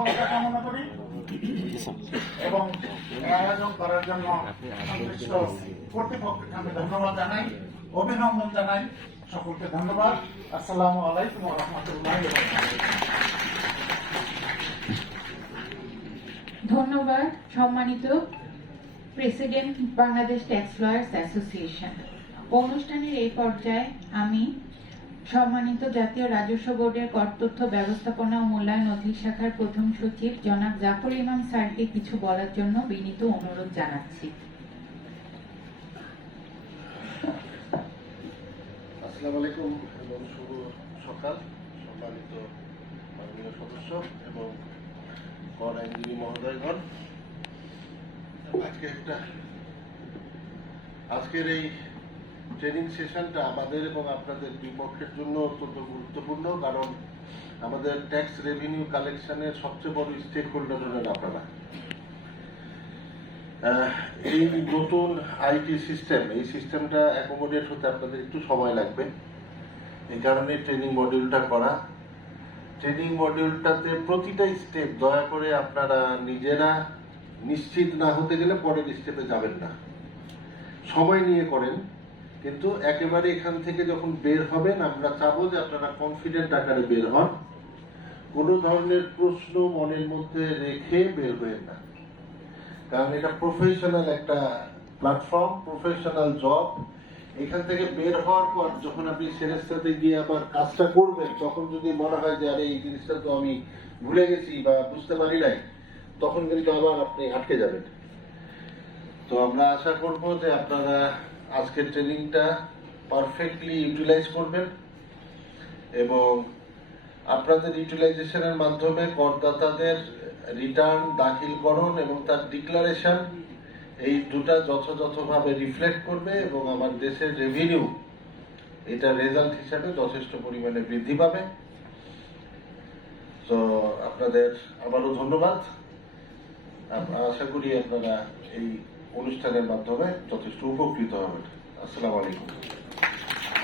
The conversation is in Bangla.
সফলতা কামনা করি এবং আয়োজন করার জন্য সংশ্লিষ্ট কর্তৃপক্ষকে আমি ধন্যবাদ জানাই, অভিনন্দন জানাই। সকলকে ধন্যবাদ। আসসালামু আলাইকুম ওয়া রাহমাতুল্লাহি ওয়া বারাকাতুহু। ধন্যবাদ সম্মানিত president Bangladesh tax lawyers association. অনুষ্ঠানের এই পর্যায়ে আমি সম্মানিত জাতীয় রাজস্ব বোর্ডের কর তথ্য ব্যবস্থাপনা ও মূল্যায়ন অধিশাখার প্রথম সচিব জনাব জাফর ইমাম স্যারকে কিছু বলার জন্য বিনীত অনুরোধ জানাচ্ছি। আসসালামু আলাইকুম এবং শুভ সকাল সম্মানিত মাননীয় সদস্য এবং কর আইনজীবী মহোদয়গণ। আজকের এই ট্রেনিং সেশনটা আমাদের এবং আপনাদের দুই পক্ষের জন্য অত্যন্ত গুরুত্বপূর্ণ, কারণ আমাদের ট্যাক্স রেভিনিউ কালেকশনের সবচেয়ে বড় স্টেক হোল্ডার হলেন আপনারা। এই নতুন আইটি সিস্টেম, এই সিস্টেমটা অ্যাকোমোডেট হতে আপনাদের একটু সময় লাগবে, এই কারণে ট্রেনিং মডিউলটা করা। ট্রেনিং মডিউলটাতে প্রতিটা স্টেপ দয়া করে আপনারা নিজেরা নিশ্চিত না হতে গেলে পরের স্টেপে যাবেন না, সময় নিয়ে করেন, কিন্তু একেবারে এখান থেকে যখন বের হবেন আমরা চাবো যে আপনারা কনফিডেন্ট আকারে বের হন, কোনো ধরনের প্রশ্ন মনের মধ্যে রেখে বের হবেন না, কারণ এটা প্রফেশনাল একটা প্ল্যাটফর্ম, প্রফেশনাল জব। এখান থেকে বের হওয়ার পর যখন আপনি সেরেস্তাতে গিয়ে আবার কাজটা করবেন, তখন যদি মনে হয় যে আরে এই জিনিসটা তো আমি ভুলে গেছি বা বুঝতে পারি নাই, তখন কিন্তু আবার আপনি আটকে যাবেন। তো আমরা আশা করব যে আপনারা আজকের ট্রেনিংটা পারফেক্টলি ইউটিলাইজ করবেন এবং আপনাদের ইউটিলাইজেশনের মাধ্যমে করদাতাদের রিটার্ন দাখিলকরণ এবং তার ডিক্লারেশন, এই দুটা যথাযথভাবে রিফ্লেক্ট করবে এবং আমার দেশের রেভিনিউ এটা রেজাল্ট হিসাবে যথেষ্ট পরিমাণে বৃদ্ধি পাবে। তো আপনাদের আবারও ধন্যবাদ। আশা করি আপনারা এই অনুষ্ঠানের মাধ্যমে যথেষ্ট উপকৃত হবেন। আসসালামু আলাইকুম।